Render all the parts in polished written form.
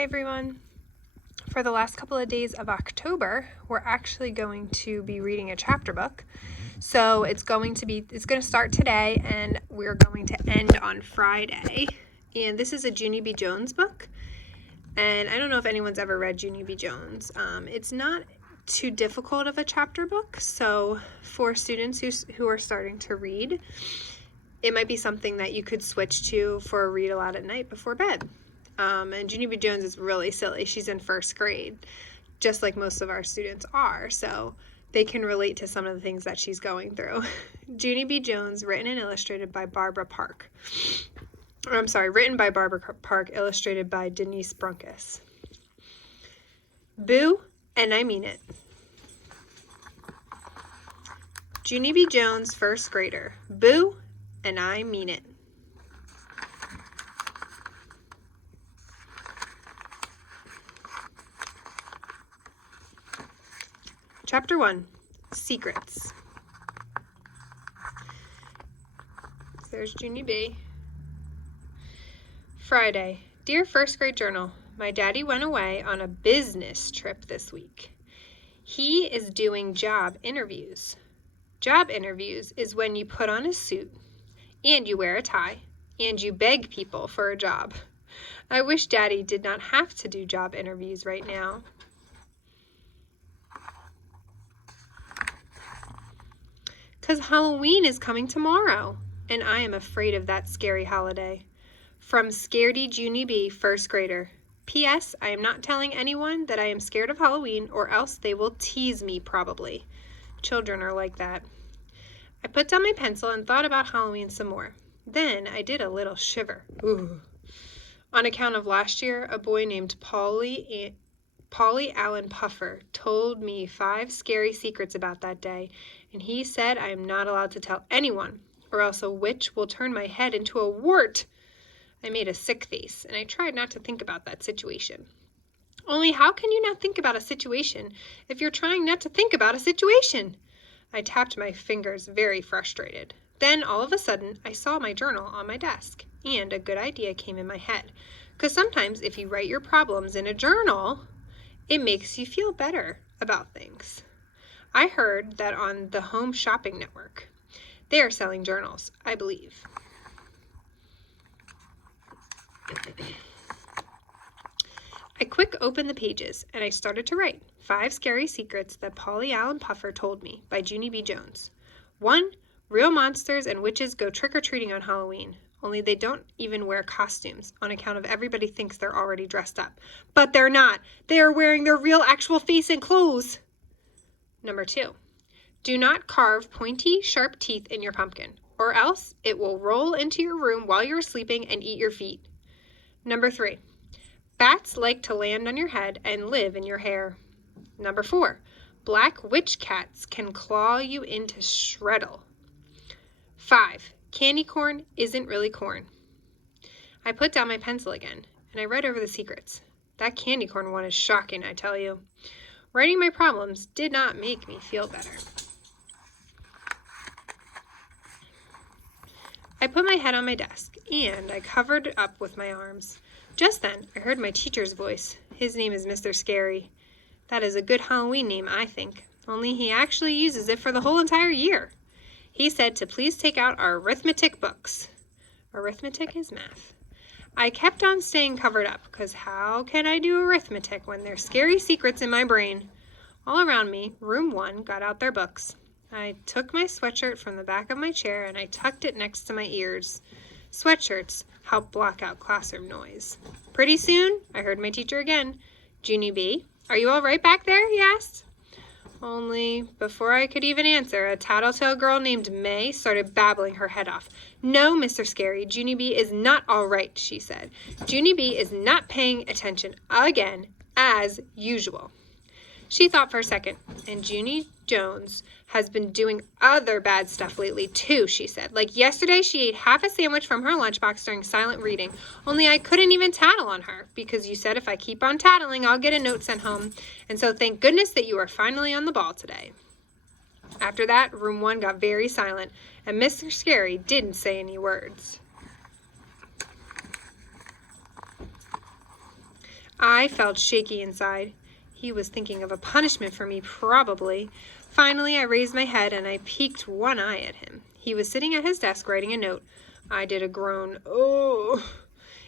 Hi everyone. For the last couple of days of October, we're actually going to be reading a chapter book. So it's going to start today and we're going to end on Friday. And this is a Junie B Jones book. And I don't know if anyone's ever read Junie B Jones. It's not too difficult of a chapter book. So for students who are starting to read, it might be something that you could switch to for a read aloud at night before bed. And Junie B Jones is really silly. She's in first grade, just like most of our students are, so they can relate to some of the things that she's going through. Junie B Jones, written and illustrated by Barbara Park. Written by Barbara Park, illustrated by Denise Brunkus. Boo, and I mean it. Junie B Jones, first grader. Boo, and I mean it. Chapter 1, Secrets. There's Junie B. Friday. Dear first grade journal, my daddy went away on a business trip this week. He is doing job interviews. Job interviews is when you put on a suit and you wear a tie and you beg people for a job. I wish Daddy did not have to do job interviews right now. Because Halloween is coming tomorrow, and I am afraid of that scary holiday. From Scaredy Junie B, first grader. P.S. I am not telling anyone that I am scared of Halloween, or else they will tease me probably. Children are like that. I put down my pencil and thought about Halloween some more. Then I did a little shiver. Ooh. On account of last year, a boy named Polly Allen Puffer told me 5 scary secrets about that day, and he said I am not allowed to tell anyone, or else a witch will turn my head into a wart. I made a sick face, and I tried not to think about that situation. Only how can you not think about a situation if you're trying not to think about a situation? I tapped my fingers, very frustrated. Then, all of a sudden, I saw my journal on my desk, and a good idea came in my head. Because sometimes if you write your problems in a journal, it makes you feel better about things. I heard that on the Home Shopping Network, they are selling journals, I believe. I quick opened the pages and I started to write 5 scary secrets that Polly Allen Puffer told me by Junie B Jones. 1. Real monsters and witches go trick-or-treating on Halloween, only they don't even wear costumes on account of everybody thinks they're already dressed up. But they're not. They are wearing their real actual face and clothes. Number 2. Do not carve pointy, sharp teeth in your pumpkin, or else it will roll into your room while you're sleeping and eat your feet. Number 3. Bats like to land on your head and live in your hair. Number 4. Black witch cats can claw you into shreddle. 5. Candy corn isn't really corn. I put down my pencil again, and I read over the secrets. That candy corn one is shocking, I tell you. Writing my problems did not make me feel better. I put my head on my desk, and I covered up with my arms. Just then, I heard my teacher's voice. His name is Mr. Scary. That is a good Halloween name, I think, only he actually uses it for the whole entire year. He said to please take out our arithmetic books. Arithmetic is math. I kept on staying covered up, because how can I do arithmetic when there's scary secrets in my brain? All around me, room 1 got out their books. I took my sweatshirt from the back of my chair and I tucked it next to my ears. Sweatshirts help block out classroom noise. Pretty soon, I heard my teacher again. Junie B, are you all right back there? He asked. Only, before I could even answer, a tattletale girl named May started babbling her head off. No, Mr. Scary, Junie B is not all right, she said. Junie B is not paying attention again, as usual. She thought for a second, and Junie Jones has been doing other bad stuff lately too, she said. Like yesterday, she ate half a sandwich from her lunchbox during silent reading. Only I couldn't even tattle on her, because you said if I keep on tattling, I'll get a note sent home. And so thank goodness that you are finally on the ball today. After that, room 1 got very silent, and Mr. Scary didn't say any words. I felt shaky inside. He was thinking of a punishment for me, probably. Finally, I raised my head and I peeked one eye at him. He was sitting at his desk writing a note. I did a groan. Oh,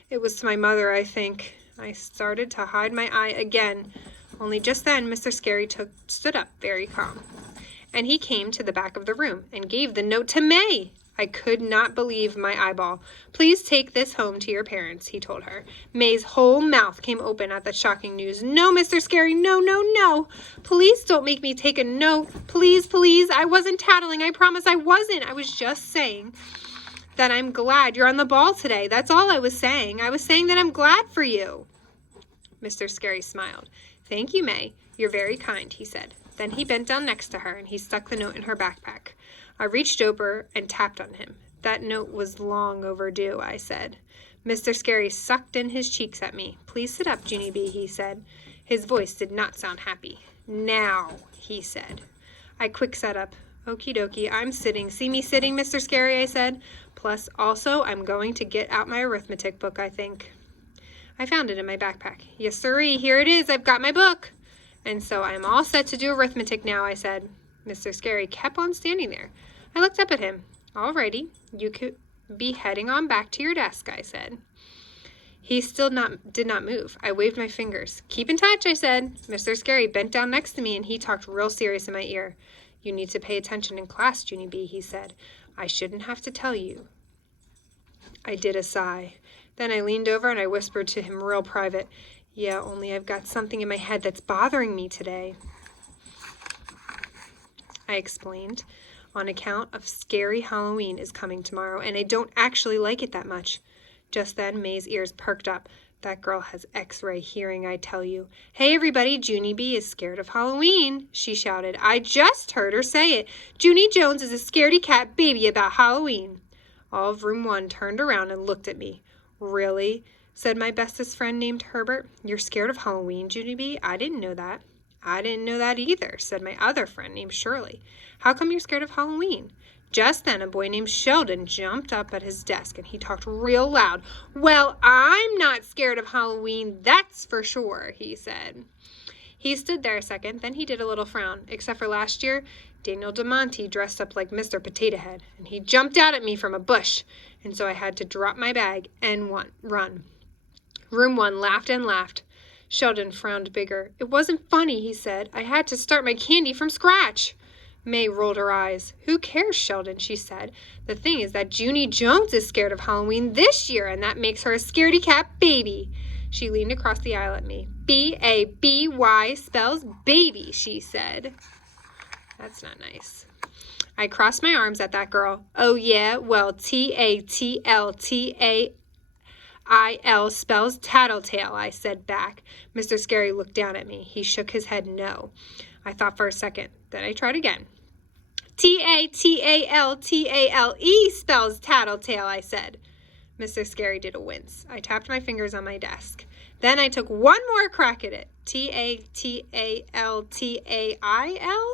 it was to my mother, I think. I started to hide my eye again. Only just then, Mr. Scary stood up, very calm. And he came to the back of the room and gave the note to May. I could not believe my eyeball. Please take this home to your parents, he told her. May's whole mouth came open at the shocking news. No, Mr. Scary, no, no, no. Please don't make me take a note. Please, please. I wasn't tattling. I promise I wasn't. I was just saying that I'm glad you're on the ball today. That's all I was saying. I was saying that I'm glad for you. Mr. Scary smiled. Thank you, May. You're very kind, he said. Then he bent down next to her and he stuck the note in her backpack. I reached over and tapped on him. That note was long overdue, I said. Mr. Scary sucked in his cheeks at me. Please sit up, Junie B, he said. His voice did not sound happy. Now, he said. I quick sat up. Okie dokie, I'm sitting. See me sitting, Mr. Scary, I said. Plus, also, I'm going to get out my arithmetic book, I think. I found it in my backpack. Yes, sirree, here it is. I've got my book. And so I'm all set to do arithmetic now, I said. Mr. Scary kept on standing there. I looked up at him. All righty, you could be heading on back to your desk, I said. He still did not move. I waved my fingers. Keep in touch, I said. Mr. Scary bent down next to me and he talked real serious in my ear. You need to pay attention in class, Junie B, he said. I shouldn't have to tell you. I did a sigh. Then I leaned over and I whispered to him real private. Yeah, only I've got something in my head that's bothering me today. I explained. On account of scary Halloween is coming tomorrow, and I don't actually like it that much. Just then, May's ears perked up. That girl has X-ray hearing, I tell you. Hey, everybody, Junie B is scared of Halloween, she shouted. I just heard her say it. Junie Jones is a scaredy cat baby about Halloween. All of room 1 turned around and looked at me. Really? Said my bestest friend named Herbert. You're scared of Halloween, Junie B? I didn't know that. I didn't know that either, said my other friend named Shirley. How come you're scared of Halloween? Just then, a boy named Sheldon jumped up at his desk, and he talked real loud. Well, I'm not scared of Halloween, that's for sure, he said. He stood there a second, then he did a little frown. Except for last year, Daniel DeMonte dressed up like Mr. Potato Head, and he jumped out at me from a bush, and so I had to drop my bag and run. Room 1 laughed and laughed. Sheldon frowned bigger. It wasn't funny, he said. I had to start my candy from scratch. May rolled her eyes. Who cares, Sheldon, she said. The thing is that Junie Jones is scared of Halloween this year, and that makes her a scaredy cat baby. She leaned across the aisle at me. B-A-B-Y spells baby, she said. That's not nice. I crossed my arms at that girl. Oh, yeah? Well, T-A-T-L-T-A-I-L spells tattletale, I said back. Mr. Scary looked down at me. He shook his head no. I thought for a second. Then I tried again. T-A-T-A-L-T-A-L-E spells tattletale, I said. Mr. Scary did a wince. I tapped my fingers on my desk. Then I took one more crack at it. T-A-T-A-L-T-A-I-L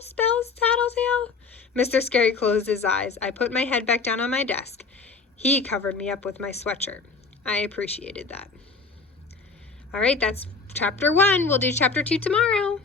spells tattletale? Mr. Scary closed his eyes. I put my head back down on my desk. He covered me up with my sweatshirt. I appreciated that. All right, that's chapter 1. We'll do chapter 2 tomorrow.